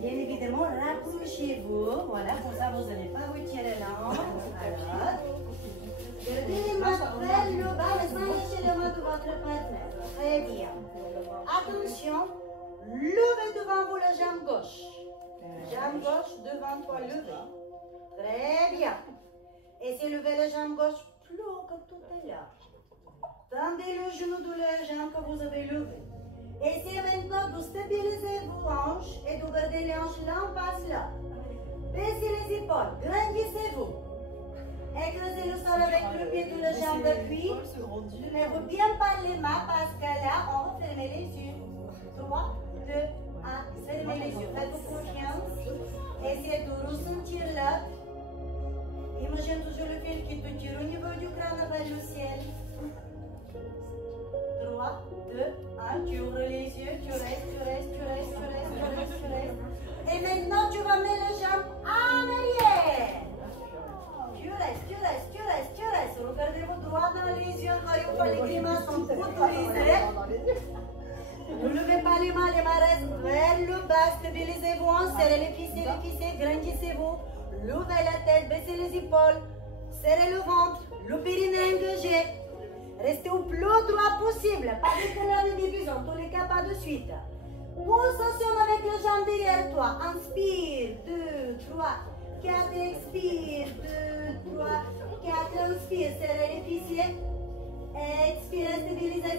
Bien évidemment, rapprochez-vous. Voilà, pour ça, vous n'allez pas vous tirer l'angle. Alors, gardez les mains vers le bas, mais sans lâcher les mains de votre partenaire. Très bien. Attention, levez devant vous la jambe gauche. Jambe gauche devant toi, levez. Très bien. Essayez de lever la jambe gauche plus haut que tout à l'heure. Tendez le genou de la jambe que vous avez levé. Essayez maintenant de stabiliser vos hanches et de garder les hanches là en face là. Baissez les épaules, grandissez-vous. Écrasez le sol avec le pied de la jambe d'appui. Levez bien par les mains parce que là, on va fermer les yeux. 3, 2, 1, fermez les yeux. Faites-vous confiance. Essayez de ressentir là. Imagine toujours le fil qui te tire au niveau du crâne vers le ciel. 3, 2, 1, tu ouvres les yeux, tu restes. Et maintenant, tu vas mettre les jambes en arrière. Tu restes. Regardez-vous droit dans les yeux, encore une fois, les grimaces sont autorisées. Ne levez pas les mains restent vers le bas, stabilisez-vous, serrez les fessiers, grandissez-vous. Levez la tête, baissez les épaules, serrez le ventre, le périnée engagé. Restez au plus droit possible, pas de début, en tous les cas, pas de suite. Pulsation avec les jambes derrière toi. Inspire, 2, 3, 4, expire, 2, 3, 4, inspire, serrez les fessiers. Expirez, stabilisez.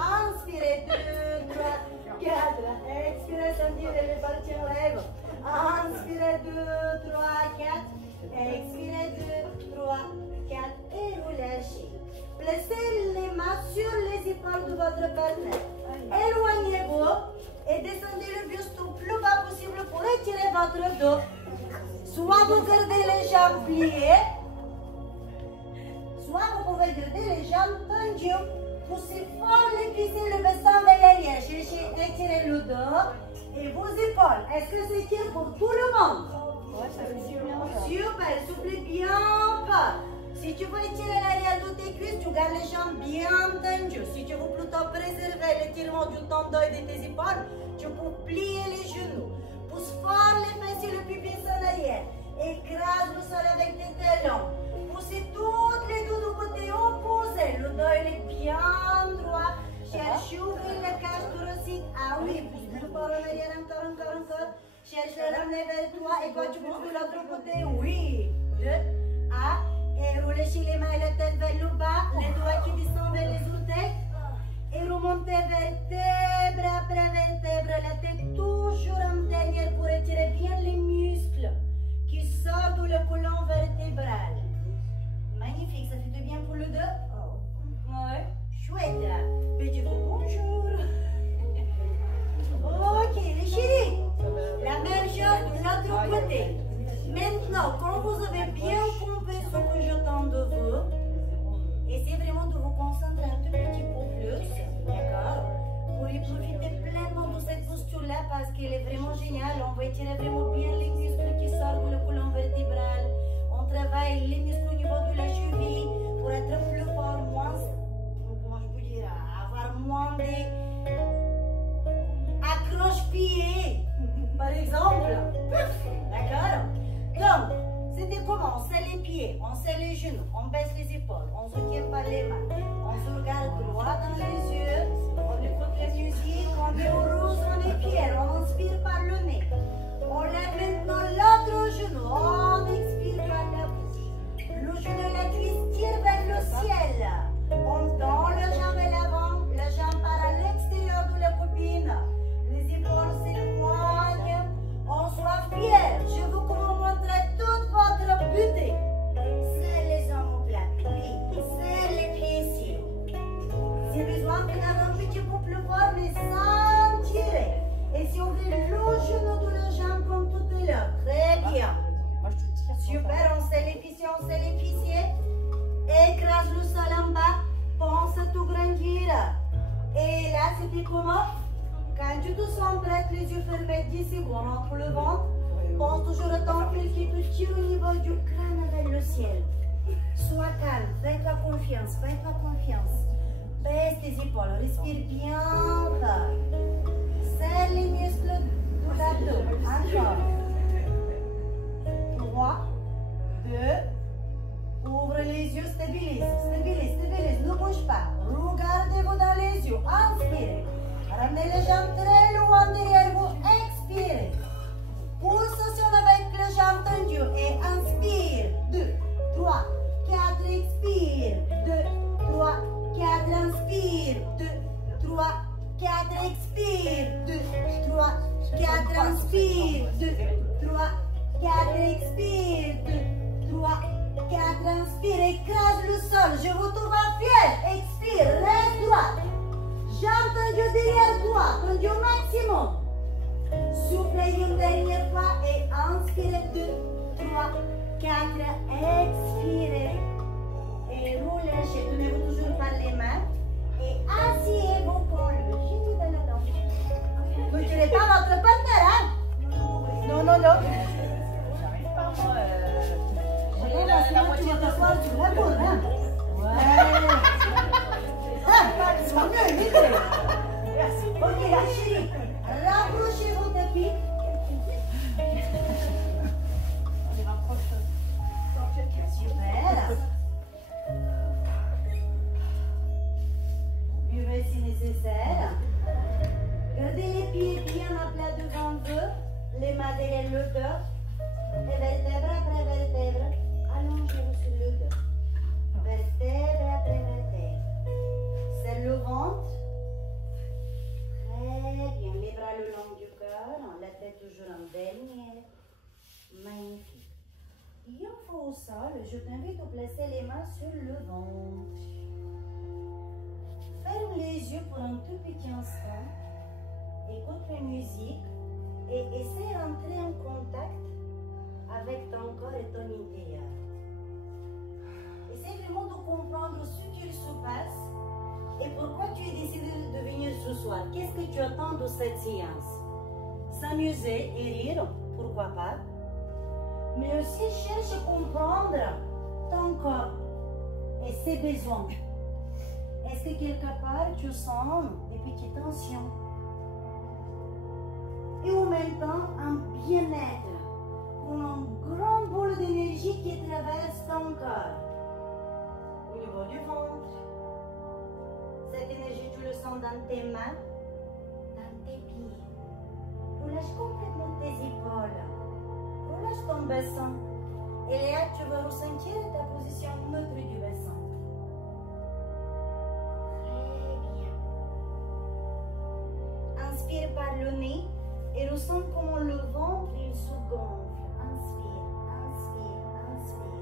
Inspirez, 2, 3, 4. Expirez, sentirez les parties en rêve. Inspirez, 2, 3, 4. Expirez, 2, 3, 4. Et relâchez. Placez les mains sur les épaules de votre partenaire. Éloignez-vous et descendez le buste au plus bas possible pour étirer votre dos. Soit vous gardez les jambes pliées, soit vous pouvez garder les jambes tendues. Poussez fort les fessiers, le bassin vers l'arrière. Cherchez, étirez le dos et vos épaules. Est-ce que c'est clair pour tout le monde? Super, soufflez bien fort. Si tu veux étirer l'arrière de tes cuisses, tu gardes les jambes bien tendues. Si tu veux plutôt préserver l'étirement du tendon et de tes épaules, tu peux plier les genoux. Pousse fort les fessiers, le pubis en arrière. Écrase le sol avec tes talons. Poussez toutes les deux du côté opposé. Le dos il est bien droit. Cherchez à ouvrir la cage thoracique. Ah oui, pousse plus fort en arrière, encore. Cherche à ramener vers toi. Et quand tu pousses de l'autre côté, oui. 2, 1. Et relâchez les mains et la tête vers le bas, les doigts qui descendent vers les orteils. Et remontez vertèbre après vertèbre, la tête toujours en dernière pour étirer bien les muscles qui sortent de la colonne vertébrale. Magnifique, ça fait du bien pour le dos? Ouais, chouette. Petit bonjour. Ok, les chéris, la même chose de l'autre côté. Maintenant, quand vous avez bien compris ce que j'attends de vous, essayez vraiment de vous concentrer un tout petit peu plus, d'accord? Pour y profiter pleinement de cette posture-là parce qu'elle est vraiment géniale. On va étirer vraiment bien les muscles qui sortent de la colonne vertébrale. On travaille les muscles au niveau de la cheville pour être plus fort, moins, comment je peux dire, avoir moins des accroche-pieds, par exemple. D'accord? Donc, c'était comment? On serre les pieds, on serre les genoux, on baisse les épaules, on se tient par les mains, on se regarde droit dans les yeux, on écoute la musique, on met au rouge, on expire, on inspire par le nez. On lève maintenant l'autre genou, on expire par la bouche. Le genou et la cuisse tirent vers le ciel. On tend la jambe vers l'avant, la jambe part à l'extérieur de la copine. Les épaules s'éloignent, on soit fiers. Je veux que vous montrez toute votre beauté. Serre les omoplates, oui, serre les pieds ici. Si besoin, vous avez un petit peu plus fort, mais sans tirer. Et si on fait le genou de la jambe comme tout à l'heure, très bien. Super, on serre les fessiers, écrase le sol en bas, pense à tout grandir. Et là, c'était comment? Quand tu te sens prête, les yeux fermés, 10 secondes entre le ventre, pense toujours à ton fil qui te tire au niveau du crâne vers le ciel. Sois calme, fais-toi confiance. Baisse tes épaules, respire bien jambes très loin derrière vous. Expirez. Pulsation avec les jambes tendues. Et inspire. 2, 3, 4. Expire. 2, 3, 4. Inspire. 2, 3, 4. Expire. 2, 3, 4. Inspire. 2, 3, 4. Expire. 2, 3, 4. Inspire. Écrase le sol. Je vous trouve en fiel. Expire. Reste droit. Jambes tendues derrière toi. Tendues au maximum. Soufflez une dernière fois et inspirez. 2, 3, 4. Expirez. Et relâchez. Tenez-vous toujours par les mains. Et asseyez-vous pour le genou de la dent. Ne tuez pas votre partenaire, hein? Non, non, non. J'arrive pas, moi. J'ai la moitié de t'asseoir sur la boule, hein? Ouais. Ah, c'est mieux, vite. Ok, la chérie, rapprochez vos tapis. Super. Buvez si nécessaire. Gardez les pieds bien à plat devant vous, les mains derrière le dos, et vertèbre après vertèbre, allongez-vous sur le dos. Vertèbre après vertèbre. Serre le ventre. Très bien, les bras le long du corps, la tête toujours en dernière. Magnifique. Une fois au sol, je t'invite à placer les mains sur le ventre. Ferme les yeux pour un tout petit instant. Écoute la musique et essaie d'entrer en contact avec ton corps et ton intérieur. Essaie vraiment de comprendre ce qu'il se passe et pourquoi tu as décidé de venir ce soir. Qu'est-ce que tu attends de cette séance? S'amuser et rire, pourquoi pas? Mais aussi cherche à comprendre ton corps et ses besoins. Est-ce que quelque part tu sens des petites tensions? Et en même temps, un bien-être, comme une grande boule d'énergie qui traverse ton corps. Au niveau du ventre, cette énergie, tu le sens dans tes mains, dans tes pieds. Relâche complètement tes épaules. Relâche ton bassin. Et là, tu vas ressentir ta position neutre du bassin. Très bien. Inspire par le nez. Et ressens comment le ventre il se gonfle. Inspire, inspire, inspire.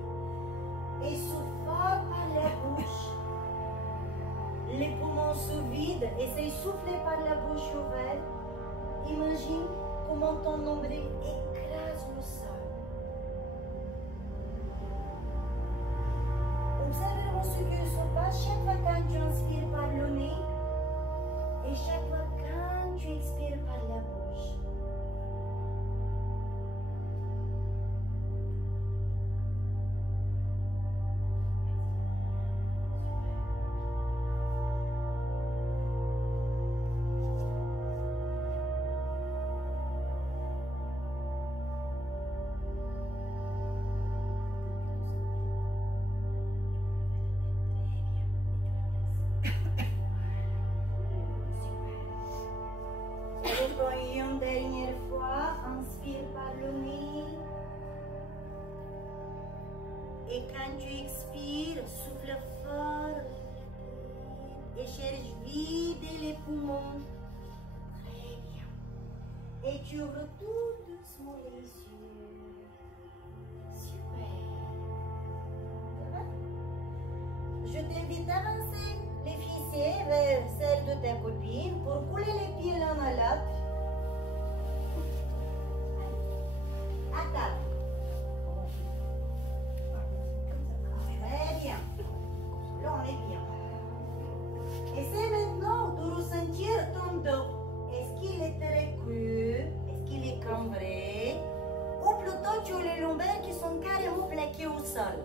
Et souffle fort par la bouche. Les poumons se vident. Essaye de souffler par la bouche ouverte. Imagine comment ton nombril écrase le sol. Observe vraiment ce qui se passe chaque fois quand tu inspires par le nez. Et chaque fois quand tu expires par la bouche. Une dernière fois, inspire par le nez. Et quand tu expires, souffle fort. Et cherche vider les poumons. Très bien. Et tu ouvres tout doucement les yeux. Super. Ça va? Je t'invite à avancer les fessiers vers celle de ta copine pour couler les pieds l'un à l'autre. Très bien. Là, on est bien. Essaie maintenant de ressentir ton dos. Est-ce qu'il est très cru? Est-ce qu'il est cambré? Ou plutôt, tu as les lombaires qui sont carrément plaqués au sol.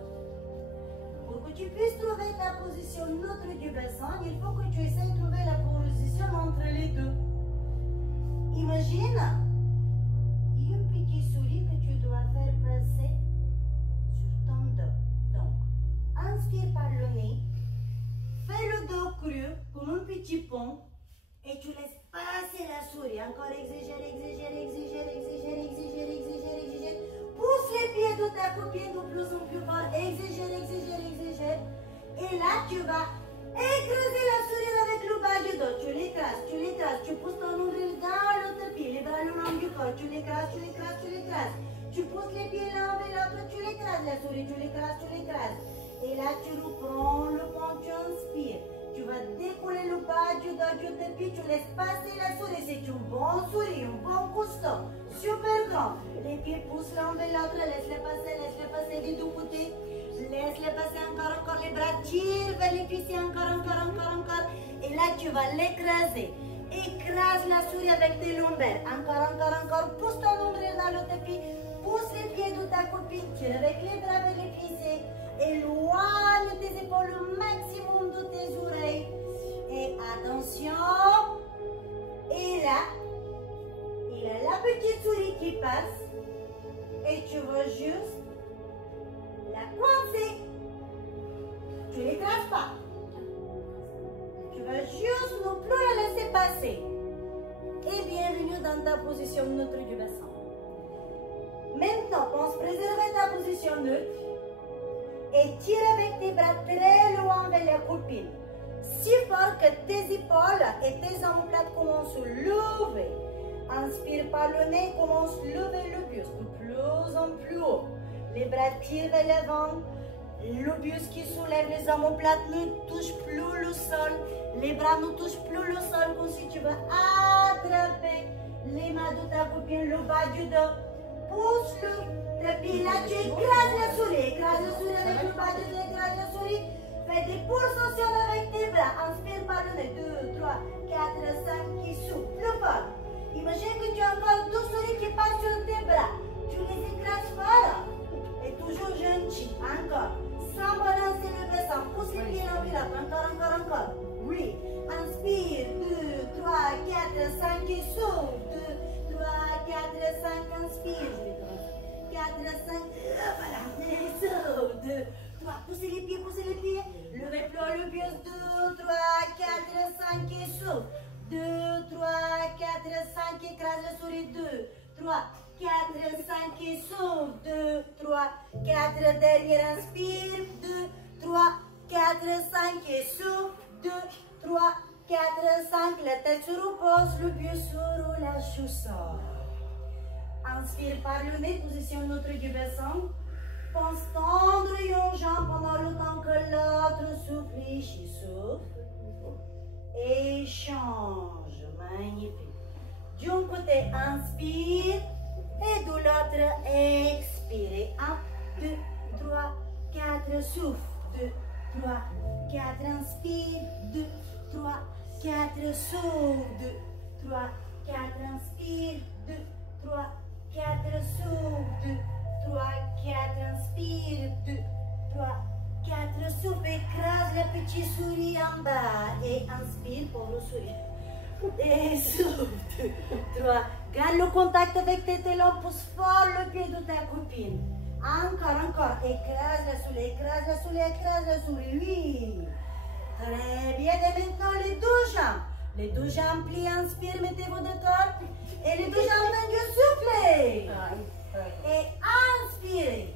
Pour que tu puisses trouver ta position neutre du bassin, il faut que tu essaies de trouver la position entre les deux. Imagine une petite souris que tu dois faire passer sur ton dos. Donc, inspire par le nez, fais le dos cru comme un petit pont et tu laisses Passez la souris. Encore exagère, exagère, exagère, exagère, exagère, exagère, exagère. Pousse les pieds de ta copine de plus en plus fort. Exagère, exagère, exagère. Et là, tu vas écraser la souris avec le bas du dos. Tu l'écrases. Tu pousses ton nombril dans le tapis. Les bras le long du corps. Tu l'écrases, tu l'écrases, tu l'écrases. Tu pousses les pieds l'un vers l'autre. Tu l'écrases la souris. Tu l'écrases, tu l'écrases. Et là, tu reprends le pont, tu inspires. Tu vas décoller le bas du dos du tapis. Tu laisses passer la souris. C'est une bonne souris, un bon coussin. Super grand. Les pieds poussent l'un vers l'autre. Laisse-les passer des deux côtés. Laisse-les passer encore. Les bras tirent vers les fessiers. Encore. Et là, tu vas l'écraser. Écrase la souris avec tes lombaires. Encore. Pousse ton nombril dans le tapis. Pousse les pieds de ta copine. Tire avec les bras vers les fessiers. Éloigne tes épaules le maximum de tes oreilles. Et attention. Et là, il y a la petite souris qui passe. Et tu vas juste la coincer. Tu ne l'écrases pas. Tu vas juste ne plus la laisser passer. Et bienvenue dans ta position neutre du bassin. Maintenant, pense préserver ta position neutre. Et tire avec tes bras très loin vers la copine. Si fort que tes épaules et tes omoplates commencent à lever. Inspire par le nez, commence à lever le buste de plus en plus haut. Les bras tirent vers l'avant. Le buste qui soulève, les omoplates ne touchent plus le sol. Les bras ne touchent plus le sol comme si tu veux attraper les mains de ta copine, le bas du dos. Pousse-le. Et puis là, tu écrases la souris. Écrase la souris avec le bas du dos, écrase la souris. Fais des pulsations avec tes bras. Inspire par le nez. 2, 3, 4, 5 qui souffle. Plus fort. Imagine que tu as encore 2 souris qui passent sur tes bras. Tu les écrases fort. Et toujours gentil. Encore. Sans balancer le bassin. Pousse les pieds l'un vers l'autre. Encore. Oui. Inspire. 2, 3, 4, 5 et souffle. 2, 3, 4, 5. Inspire. 4, 5, voilà, et souffle, 2, 3, poussez les pieds, levez plus haut le buste, 2, 3, 4, 5 et souffle, 2, 3, 4, 5, écrase la souris, 2, 3, 4, 5 et souffle, 2, 3, 4, derrière, inspire, 2, 3, 4, 5 et souffle, 2, 3, 4, 5, la tête se repose, le buste se relâche au sol. Inspire par le nez, position neutre du bassin. Pense tendre une jambe pendant le temps que l'autre souffle. Ici, souffle. Et change. Magnifique. D'un côté, inspire. Et de l'autre, expire. 1, 2, 3, 4, souffle. 2, 3, 4, inspire. 2, 3, 4, souffle. 2, 3, 4, inspire. 2, 3, 4, souffle, 2, 3, 4, inspire, 2, 3, 4, souffle, écrase la petite souris en bas et inspire, pauvre souris. Et souffle, 2, 3, garde le contact avec tes talons, pousse fort le pied de ta copine. Encore, écrase la souris, écrase la souris, oui. Très bien, et maintenant les deux jambes. Les deux jambes pliées, inspire, mettez-vous d'accord. Et les deux jambes tendues, soufflez. Et inspirez.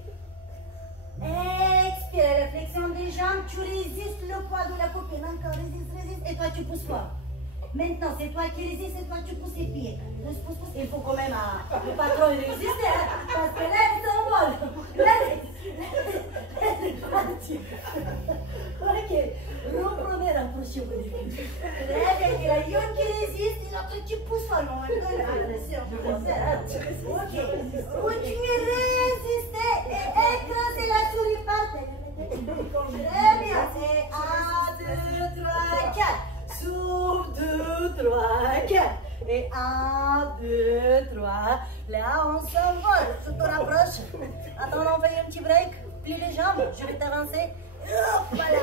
Expirez, la flexion des jambes, tu résistes le poids de la copine. Encore, résiste. Et toi, tu pousses fort. Maintenant, c'est toi qui résistes et toi, tu pousses les pieds. Pousse. Il faut quand même le patron résister, hein, parce que là, il s'envole. Elle est partie. Ok, reprenez la position au début. Il y a une qui résiste et l'autre qui pousse fort. Ok, continuez, résistez et écrasez la souris par terre. Très bien, c'est 1, 2, 3, 4. Souffle, 2, 3, 4. Et 1, 2, 3. Là, on s'envole. Je te rapproche. Attends, on fait un petit break. Plie les jambes. Je vais t'avancer. Voilà.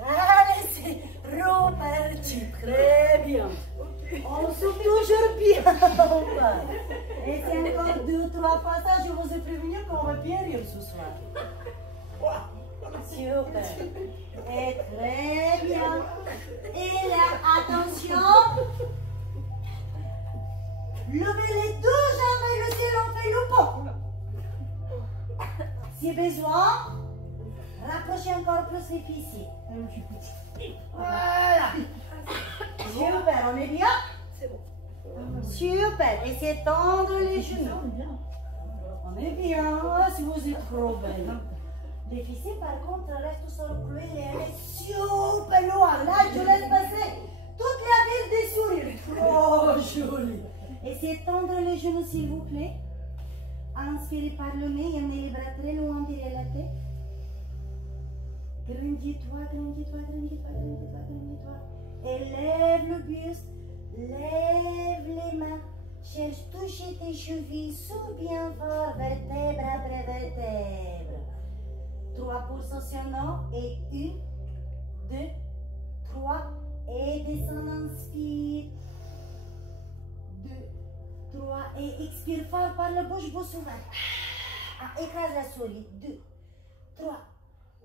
Allez, c'est reparti. Très bien. On souffle toujours bien. Et c'est encore 2, 3 passages. Je vous ai prévenu qu'on va bien rire ce soir. Super. Et très bien. Et là, attention. Levez les deux jambes vers le ciel, on fait le pont. Si besoin, rapprochez encore plus les fessiers. Voilà. Super, on est bien? C'est bon. Super, essayez de tendre les genoux. On est bien. Oh, si vous êtes trop belle. Les fessiers, par contre, restent sur le cloué et elle est super loin. Là, je laisse passer toute la ville des sourires. Trop jolie. Essayez de tendre les genoux, s'il vous plaît. Inspirez par le nez et amenez les bras très loin derrière la tête. Grandis-toi, grandis-toi, grandis-toi, grandis-toi, grandis-toi. Et lève le buste, lève les mains. Cherche toucher tes chevilles, souffle bien fort, vertèbre après vertèbre. 3 pulsations et 1, 2, 3 et descend, inspire. 2, 3 et expire fort par la bouche, bouche ouverte. Écrase la souris. 2, 3.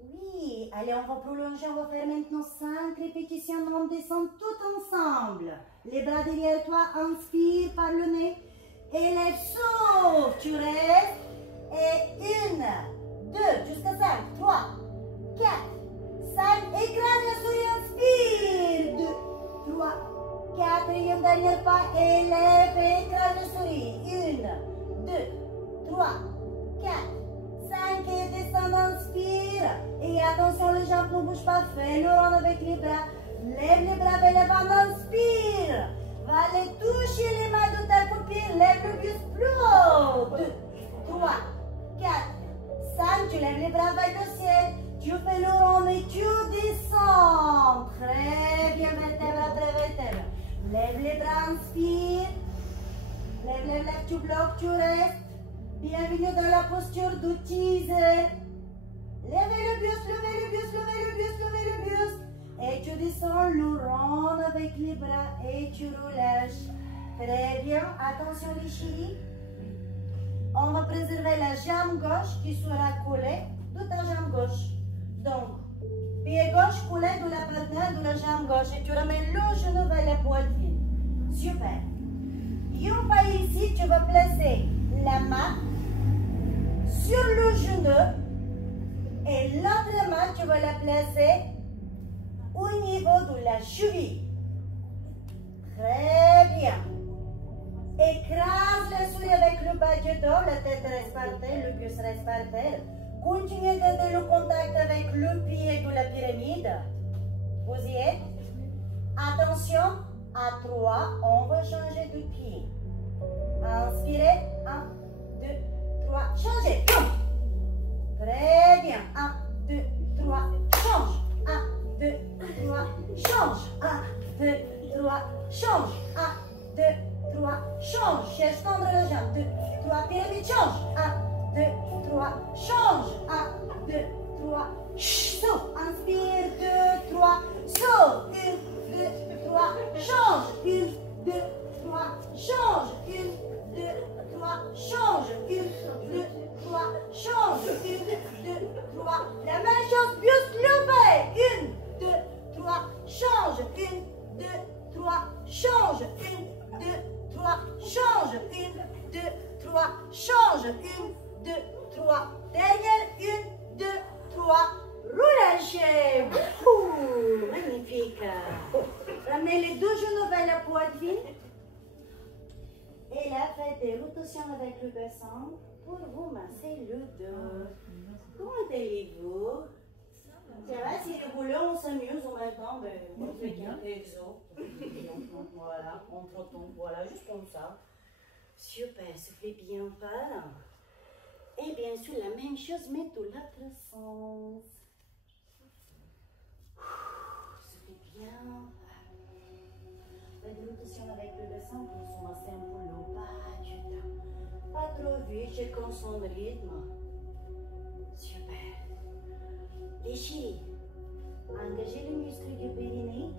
Oui, allez, on va prolonger, on va faire maintenant 5 répétitions, on descend tout ensemble. Les bras derrière toi, inspire par le nez, élève, souffle, tu restes, et 1, 2, jusqu'à 5, 3, 4, 5, écrase la souris, inspire, 2, 3, 4, dernier pas, élève, écrase la souris, 1, 2, 3, 4, 5 et descend, inspire. Et attention, les jambes ne bougent pas. Fais le rond avec les bras. Lève les bras vers l'avant, inspire. Va aller toucher les mains de ta copine. Lève le buste plus haut. 2, 3, 4, 5. Tu lèves les bras vers le ciel. Tu fais le rond et tu descends. Très bien, vertèbre après vertèbre. Lève les bras, inspire. Lève, lève, lève, tu bloques, tu restes. Bienvenue dans la posture du teaser. Levez le buste, levez le buste, levez le buste, levez le buste. Et tu descends le rond avec les bras et tu relâches. Très bien. Attention les chéris. On va préserver la jambe gauche qui sera collée de ta jambe gauche. Donc, pied gauche collé de la partenaire de la jambe gauche. Et tu ramènes le genou vers la poitrine. Super. Une fois ici, tu vas placer la main sur le genou. Et l'autre main, tu vas la placer au niveau de la cheville. Très bien. Écrase la souris avec le bas du dos, la tête reste par terre, le buste reste par terre. Continuez de garder le contact avec le pied de la pyramide. Vous y êtes? Attention, à 3, on va changer de pied. Inspirez, 1, 2, 3, changez. Très bien. 1, 2, 3, change. 1, 2, 3, change. 1, 2, 3, change. 1, 2, 3, change. Cherche tendre la jambe. 2, 3, pyramide, change. 1, 2, 3, change. 1, 2, 3, souffle. Inspire, 2, 3, souffle. 1, 2, 3, change. 1, 2, 3, change. 1, 2, 3, change. 1, 2, 3, change. 1, 2, 3. La même chose, buste levé. 1, 2, 3, change. 1, 2, 3, change. 1, 2, 3, change. 1, 2, 3, change. 1, 2, 3. Derrière, 1, 2, 3. Relâchez. Magnifique. Ramenez les deux genoux vers la poitrine. Et là, faites des rotations avec le bassin pour vous masser le dos. Comment allez-vous? Ça va, si les boulons, on s'amuse en même temps, ben, on fait quelques exos. Voilà, on trotton, voilà, juste comme ça. Super, soufflez bien fort. Et bien sûr, la même chose, mais de l'autre sens. Soufflez bien fort. Faites des rotations avec le bassin pour se masser un peu le bas du dos. Pas trop vite, chacun son rythme. Super. Les chéris, engagez le muscle du périnée.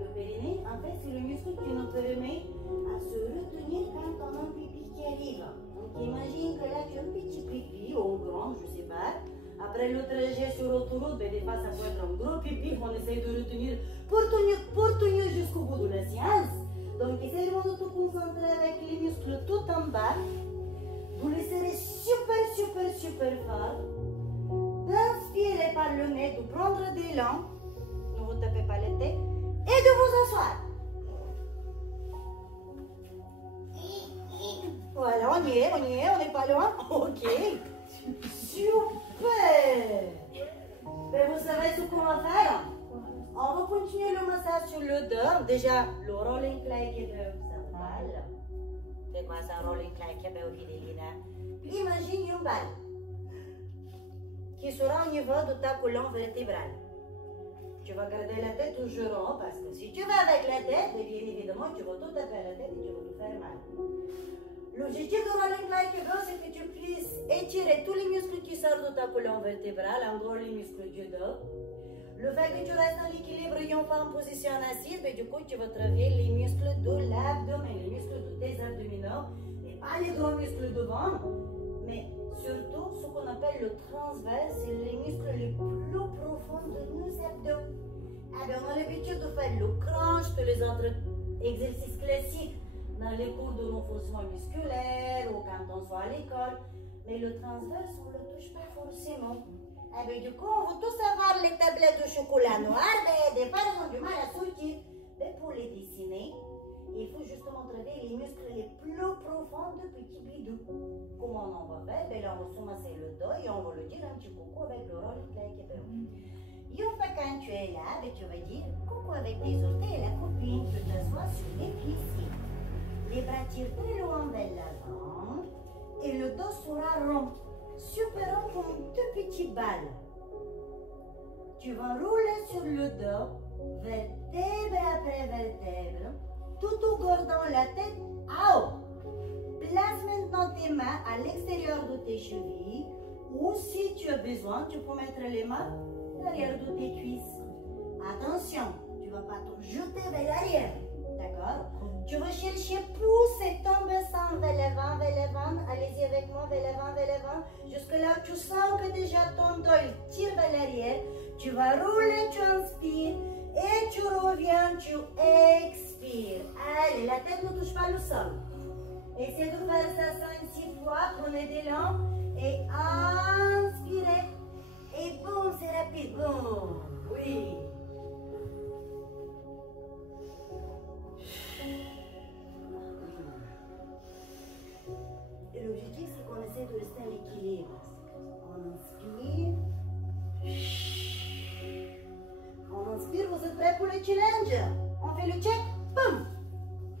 Le périnée, en fait, c'est le muscle qui nous permet à se retenir quand on a un pipi qui arrive. Donc, imagine que là, tu as un petit pipi, ou un grand, je ne sais pas. Après le trajet sur l'autoroute, ben, des fois, ça peut être un gros pipi qu'on essaye de retenir pour tenir jusqu'au bout de la séance. surtout concentrer avec les muscles tout en bas. Vous les serrez super fort. D'inspirer par le nez, de prendre des l'élan. Ne vous tapez pas la tête. Et de vous asseoir. Voilà, on y est, on n'est pas loin. Ok. Super. Mais vous savez ce qu'on va faire? On va continuer le massage sur le dos. Déjà, le rolling clay cervical. C'est quoi ça, rolling clay? Imagine une balle qui sera au niveau de ta colonne vertébrale. Tu vas garder la tête toujours en haut parce que si tu vas avec la tête, bien évidemment, tu vas tout taper la tête et tu vas te faire mal. L'objectif de rolling clay c'est que tu puisses étirer tous les muscles qui sortent de ta colonne vertébrale, en gros les muscles du dos. Le fait que tu restes en équilibre et pas en position assise, mais du coup, tu vas travailler les muscles de l'abdomen, les muscles de tes abdominaux, et pas les gros muscles devant, mais surtout ce qu'on appelle le transverse, c'est les muscles les plus profonds de nos abdos. Alors, on a l'habitude de faire le crunch, tous les autres exercices classiques dans les cours de renforcement musculaire ou quand on soit à l'école, mais le transverse, on ne le touche pas forcément. Eh bien, du coup, on veut tous avoir les tablettes de chocolat noir, mais des fois, elles ont du mal à sortir. Mais pour les dessiner, il faut justement travailler les muscles les plus profonds de petit bidou. Comment on va faire? Ben là, on va se masser le dos et on va le dire un petit coucou avec le rolling clay. Et une fois quand tu es là, ben, tu vas dire coucou avec tes orteils et la copine. Tu t'assois sur les fessiers. Les bras tirent très loin vers l'avant et le dos sera rond. Super rond comme une toute petite balle. Tu vas rouler sur le dos, vertèbre après vertèbre, tout en gardant la tête à haut. Place maintenant tes mains à l'extérieur de tes chevilles ou si tu as besoin, tu peux mettre les mains derrière de tes cuisses. Attention, tu ne vas pas te jeter vers l'arrière, d'accord? Tu vas chercher, pousser, tomber sans vers l'avant, allez-y avec moi, vers l'avant, jusque là tu sens que déjà ton dos il tire vers l'arrière, tu vas rouler, tu inspires, et tu reviens, tu expires. Allez, la tête ne touche pas le sol. Essayez de faire ça 5-6 fois, prenez des l'élan, et inspirez, et boum, c'est rapide, boum, oui. Et l'objectif, c'est qu'on essaie de rester en équilibre. On inspire. On inspire, vous êtes prêts pour le challenge? On fait le check, boum.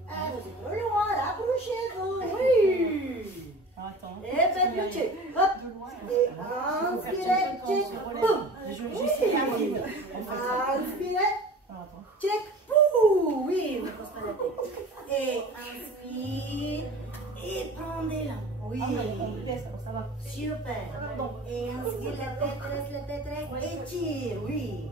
Ah, vous êtes trop loin, rapprochez-vous, oui. Attends. Et faites le check, hop. Et inspirez, check, boum. Oui. Inspirez, check, boum. Oui, ne pose pas la tête. Et inspire. Et prends-les là. Oui. Ça va. Super. Et inspire la tête reste, et tire, oui.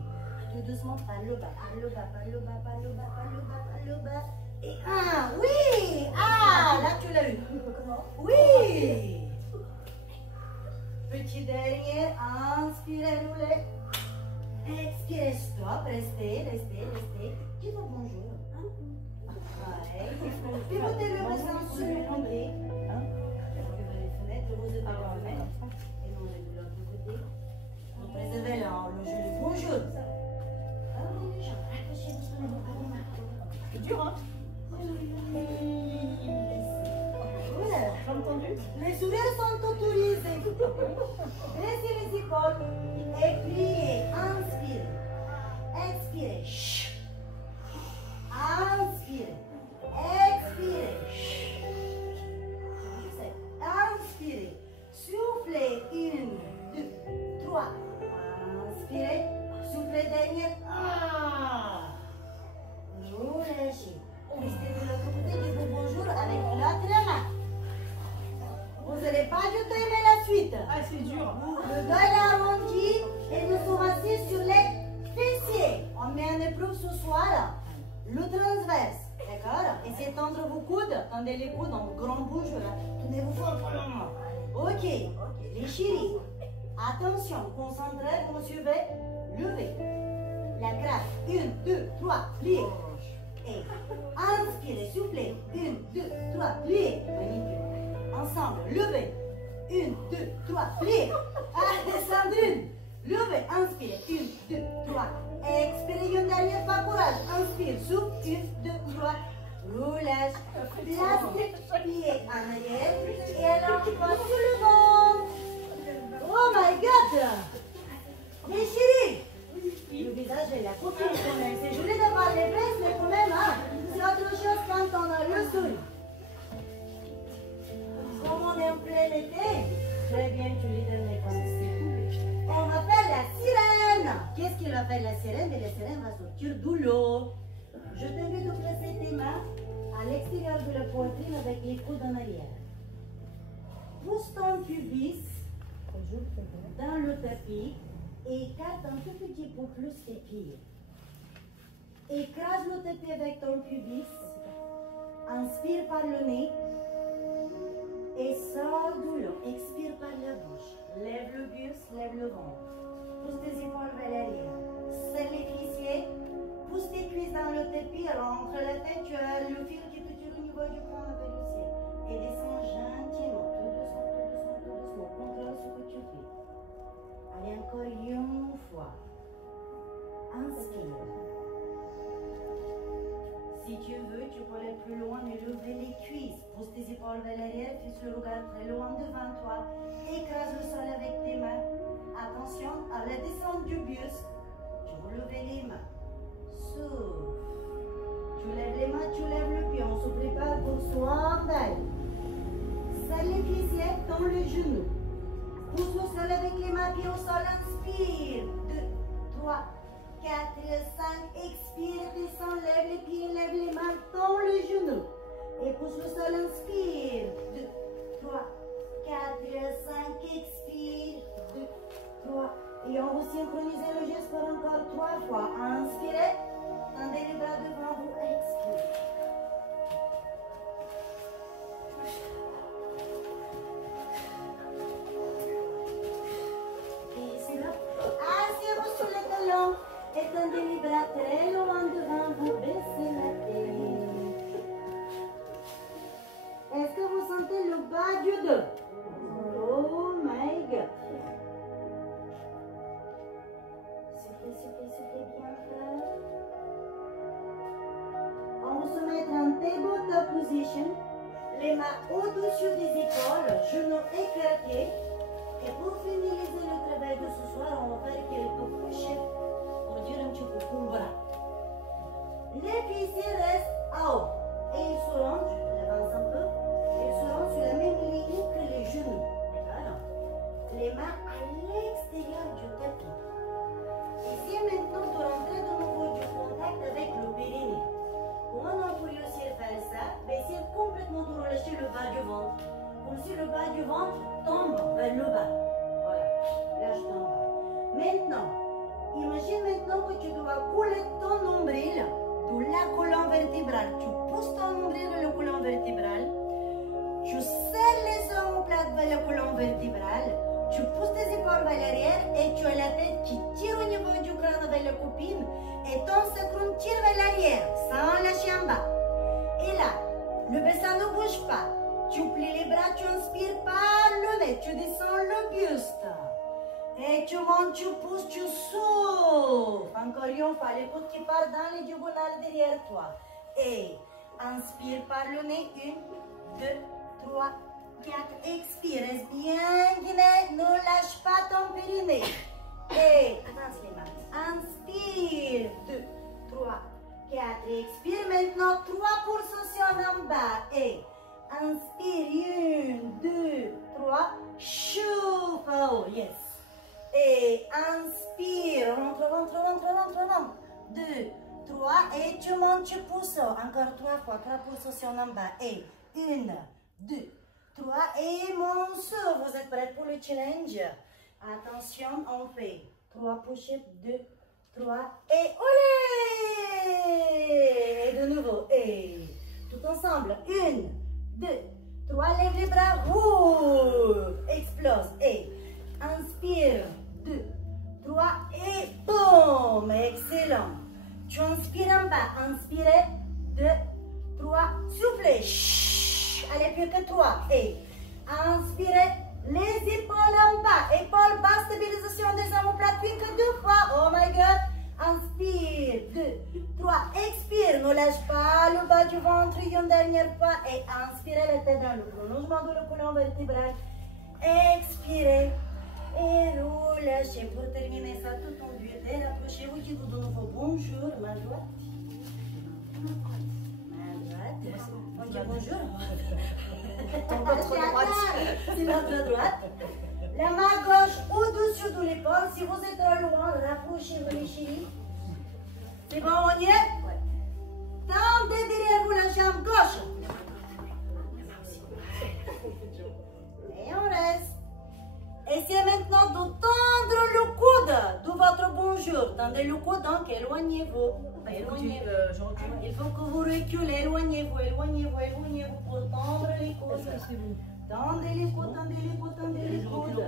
Tout doucement, par le bas, par le bas, par le bas, par le bas, par le bas, par le bas. Et un, oui. Ah, là tu l'as eu. Oui. Petit dernier, inspirez, roulez. Expirez, stop, restez. Dites bonjour. Pivotez le bassin sur le nombril. Ouvrez les fenêtres, vous ouvrez les fenêtres. Et non, de l'autre côté. Vous préservez le joli bonjour. C'est dur, hein? Voilà. J'ai entendu? Les sourires sont autorisés. Laissez les épaules et pliez. Inspirez. Expirez. Inspirez. Expirez. Inspirez. Soufflez. 1, 2, 3. Inspirez. Soufflez derrière. Relâchez. Restez de l'autre côté. Dites bonjour avec l'autre main. Vous n'allez pas du tout aimer la suite. Ah, c'est dur. Le dos est arrondi et nous sommes assis sur les fessiers. On met en épreuve ce soir le transverse. D'accord? Essayez de tendre vos coudes. Tendez les coudes en grand bouge. Tenez-vous fort pour le moment. Ok. Les chéris. Attention. Concentrez. Vous me suivez. Levez. La grappe. 1, 2, 3. Pliez. Et inspirez, soufflez. 1, 2, 3, pliez. Magnifique. Ensemble, levez. 1, 2, 3, pliez. Descendez. Levez, inspirez. 1, 2, 3. Expirez une dernière fois, courage. Inspire, souffle. 1, 2, 3. Roulage. Plastique, pied en arrière. Et alors, pas tout le monde. Oh my God. Mais chérie, le visage et la copine quand même. C'est joli d'avoir les fesses, mais quand même, hein, c'est autre chose quand on a le sourire. Comme on est en plein été, très bien, tu lui donnes les conseils. On va faire la sirène. Qu'est-ce qu'il va faire la sirène? Mais la sirène va sortir de l'eau. Je t'invite à placer tes mains à l'extérieur de la poitrine avec les coudes en arrière. Pousse ton pubis dans le tapis et écarte un tout petit peu plus tes pieds. Écrase le tapis avec ton pubis. Inspire par le nez et sors de l'eau. Expire par la bouche. Lève le buste, lève le ventre. Pousse tes épaules vers l'arrière. Serre les fessiers. Pousse tes cuisses dans le tapis. Alors entre la tête, tu as le fil qui te tire au niveau du crâne vers le ciel. Et descends gentiment, tout doucement, tout doucement, tout doucement. Contrôle ce que tu fais. Allez, encore une fois. Inspire. Si tu veux, tu peux aller plus loin et lever les cuisses. Pousse tes épaules vers l'arrière, fixe le regard très loin devant toi. Écrase le sol avec tes mains. Attention à la descente du buste. Tu veux lever les mains. Souffle. Tu lèves les mains, tu lèves le pied. On se prépare pour Swandai. Serre les fessiers, tends le genou. Pousse le sol avec les mains, pieds au sol. Inspire. 2, 3, 4, 5, expire, descends, lève les pieds, lève les mains, tends le genou. Et pousse le sol, inspire. 2, 3, 4, 5, expire. 2, 3. Et on va synchroniser le geste pour encore 3 fois. Inspirez, tendez les bras devant vous, expirez. Asseyez-vous sur les talons. Étendez les bras très loin devant vous. Baissez la tête. Est-ce que vous sentez le bas du dos? Oh my God. Soufflez, soufflez, soufflez bien fort. On va se mettre en tabletop position. Les mains au-dessus des épaules, genoux écartés. Et pour finaliser le travail de ce soir, on va faire quelques push-ups pour dire un petit peu pour bras. Les fessiers restent en haut et ils se rangent, j'avance un peu, ils se rangent sur la même ligne que les genoux. D'accord? Les mains à l'extérieur du tapis. Essayez maintenant de rentrer de nouveau du contact avec le périnée. Comment on peut réussir à faire ça? Essayez complètement de relâcher le bas du ventre. Comme si le bas du ventre tombe vers le bas. Voilà, lâche ton bas. Maintenant, imagine maintenant que tu dois couler ton nombril de la colonne vertébrale. Tu pousses ton nombril vers la colonne vertébrale. Tu serres les omoplates vers la colonne vertébrale. Tu pousses tes épaules vers l'arrière et tu as la tête qui tire au niveau du crâne vers la copine. Et ton sacrum tire vers l'arrière sans lâcher en bas. Et là, le bassin ne bouge pas. Tu plies les bras, tu inspires par le nez, tu descends le buste. Et tu montes, tu pousses, tu souffles. Encore une fois, les coudes qui partent dans les diagonales derrière toi. Et inspire par le nez, 1, 2, 3, 4. Expire, reste bien guiné, ne lâche pas ton périnée. Et avance les mains. Inspire, 2, 3, 4. Expire maintenant, 3 pulsations en bas. Et inspire, 1, 2, 3, souffle, oh yes. Et inspire, rentre, rentre, rentre, rentre, rentre. 2, 3, et tu montes, tu pousses. Encore 3 fois, 3 pulsations en bas. Et 1, 2, 3, et mon souffle. Vous êtes prêts pour le challenge? Attention, on fait 3 push-ups, 2, 3, et olé! Et de nouveau, et tout ensemble, 1, 2, 3, lève les bras, explose, et inspire, 2, 3, et boum, excellent. Tu inspires en bas, inspirez, plus que 3. Et inspirez. Les épaules en bas. Épaules bas, stabilisation des omoplates. Plus que 2 fois. Oh my God. Inspire. 2, 3. Expire. Ne lâche pas le bas du ventre une dernière fois. Et inspirez la tête dans le prolongement de le colonne vertébrale. Expirez. Et relâchez. Pour terminer ça tout en duo. Rapprochez-vous. Je vous donne vos bonjour. Main droite. Main droite. On dit bonjour. C'est notre droite. La main gauche au-dessus de l'épaule. Si vous êtes loin, rapprochez-vous les chéris. C'est bon, on y est? Tendez derrière vous la jambe gauche. Et on reste. Essayez maintenant de tendre le coude de votre bonjour. Tendez le coude, donc éloignez-vous. Il faut que vous reculez, éloignez-vous, éloignez-vous, éloignez-vous pour tendre les coudes. Tendez les coudes, tendez les coudes, tendez les coudes.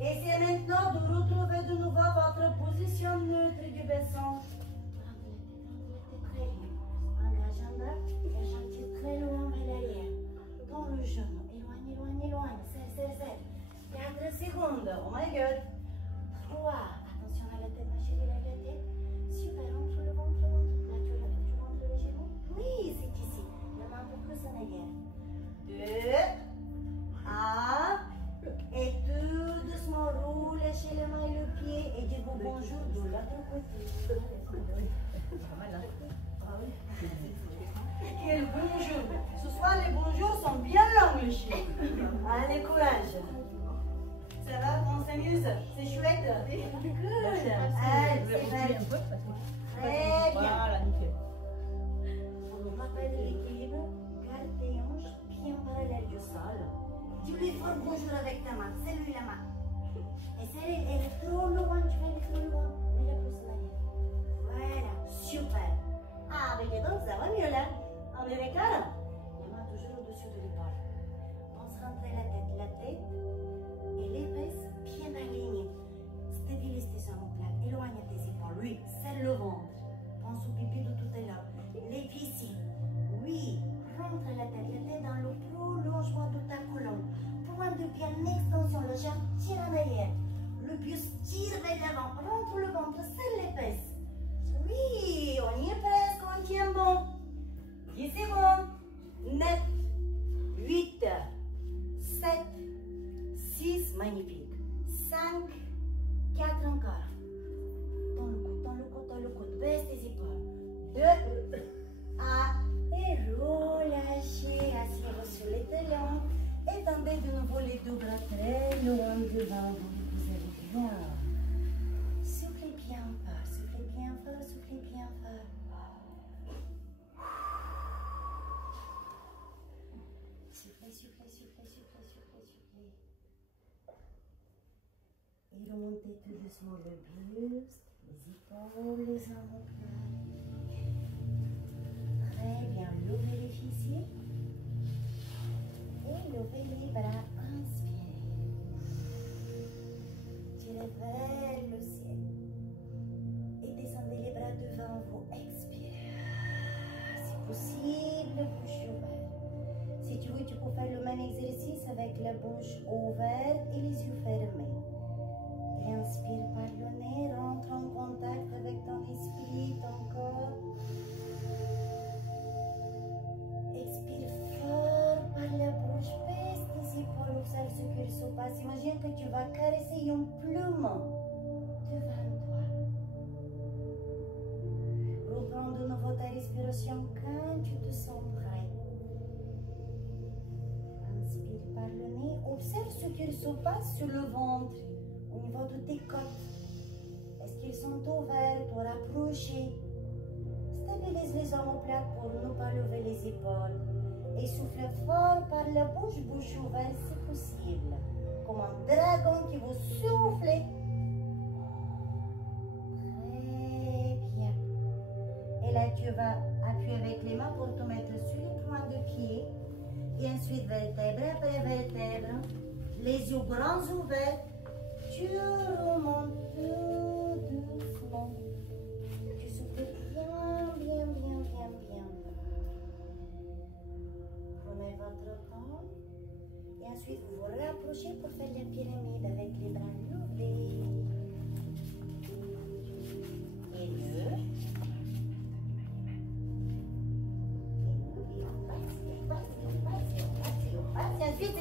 Essayez maintenant de retrouver de nouveau votre position neutre du bassin. Engage en bas, et gentille très loin vers l'arrière. Dans le genou, éloigne, éloigne, éloigne. Serre. 4 secondes. Oh my God. 3. Attention à la tête, ma chérie, la tête. Super, entre le ventre. Là, tu rentres les genoux. Oui, c'est ici. La main un peu plus en arrière. 2. 1. Et tout doucement, relâchez les mains et le pied. Et dites-vous bonjour de l'autre côté. Quel bonjour. Ce soir, les bonjours sont bien longs, les chiens. Allez, courage. Ça va, on s'amuse? C'est chouette? Good. Allez, c'est parti. Très bien. Voilà, nickel. On rappelle l'équilibre. Garde tes hanches bien parallèles du sol. Dis-lui fort bonjour avec ta main. Salue la main. Et celle-là, elle est trop loin. Tu vas aller trop loin. Mets-la plus en arrière. Voilà, super. Ah, mais donc, ça va mieux là. On est d'accord? Les mains toujours au-dessus de l'épaule. On se rentre la tête et les fesses bien alignées. Stabilise tes omoplates, éloigne tes épaules. Oui, serre le ventre. Pense au pipi de tout à l'heure. Les fessiers. Oui, rentre la tête dans le prolongement de ta colonne. Point de pied en extension, la jambe tire en arrière. Le buste tire vers l'avant. Rentre le ventre, serre les fesses. Oui, on y est presque, on tient bon. 10 secondes. 9, 8, 7, 6, magnifique. 5, 4 encore. Dans le coude, dans le coude, dans le coude. Baisse tes épaules. 2, 1. Et relâchez. Asseyez-vous sur les talons. Et tendez de nouveau les deux bras très loin devant vous. Vous allez bien. Soufflez bien fort, soufflez bien fort, soufflez bien fort. Soufflez. Et remontez tout doucement le buste, les épaules, les omoplates. Très bien, levez les fessiers. Et levez les bras, inspirez. Tirez vers le ciel. Et descendez les bras devant vous, expirez. Si possible, bouche ouverte. Si tu veux, tu peux faire le même exercice avec la bouche ouverte et les yeux fermés. Et inspire par le nez, rentre en contact avec ton esprit, ton corps. Expire fort par la bouche, baisse tes épaules, observe ce qu'il se passe. Imagine que tu vas caresser une plume devant toi. Reprends de nouveau ta respiration quand tu te sens prêt. Inspire par le nez, observe ce qu'il se passe sur le ventre, au niveau de tes côtes. Est-ce qu'ils sont ouverts ou rapprochés? Stabilise les omoplates pour ne pas lever les épaules. Et souffle fort par la bouche, bouche ouverte si possible. Comme un dragon qui vous souffle. Très bien. Et là, tu vas appuyer avec les mains pour te mettre sur les points de pied. Et ensuite, vertèbre après vertèbre. Les yeux grands ouverts. Tu remontes tout doucement. Tu souffles bien.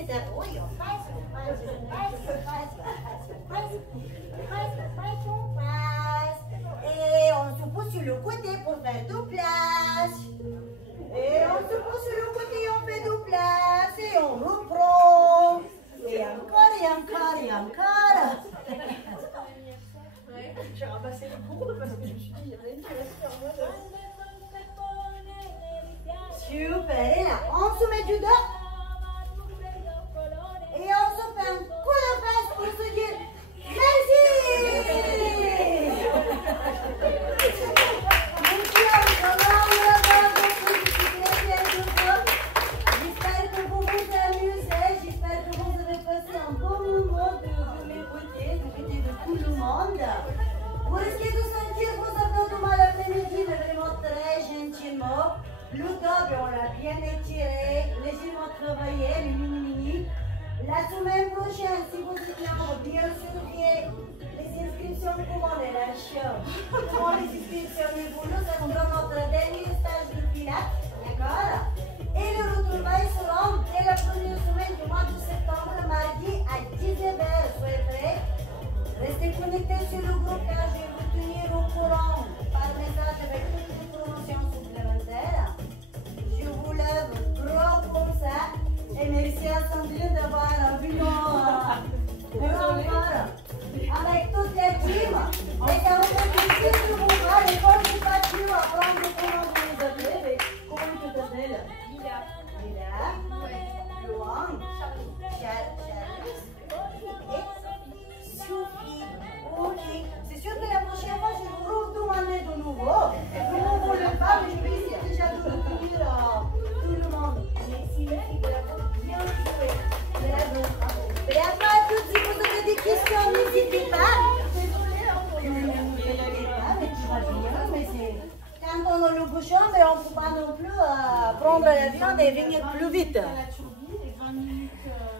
c'est un brouillon. Et on se pousse sur le côté pour faire doublage. Et on se pousse sur le côté, on fait doublage. Et on reprend. Et encore, et encore, et encore. J'ai ramassé les gourdes parce que je me suis dit, il y en a une qui va se faire en mode. Super. Et là, on se met du dos. Et on se fait un coup de passe pour se dire merci. J'espère que vous vous amusez, j'espère que vous avez passé un bon moment de m'écouter, de tout le monde. Vous risquez de sentir vos abdominaux l'après-midi, mais vraiment très gentiment. Le dos, on l'a bien étiré, légèrement travaillé, le mini-mini. La semaine prochaine, si vous êtes là, bien surveiller les inscriptions commandées, la chambre. Pour les inscriptions, nous sommes dans notre dernier stage de pilates, d'accord? Et le retrouvailles sera dès la première semaine du mois de septembre, mardi à 19h. Soyez prêts? Restez connectés sur le groupe car je vais vous tenir au courant par message avec toutes les promotions supplémentaires. Je vous lève gros comme ça. Et merci à Sandrine d'avoir vu nos renforts avec toute l'équipe. Et ça vous fait plaisir de vous voir. Et quand je n'ai pas pu apprendre comment vous les appelez, mais comment tu t'appelles? Lila. Luang. Charles. Et Sophie. Ok. C'est sûr que la prochaine fois, je vais vous redemander de nouveau. Vous ne voulez pas, mais je vais essayer déjà de retenir tout le monde. Merci, merci de l'avoir bien joué. Bravo. Bravo à tous. Si vous avez des questions, n'hésitez pas. Désolée, mais tu vas bien. Mais c'est quand on a le bouchon, mais on ne peut pas non plus prendre l'avion et venir plus vite.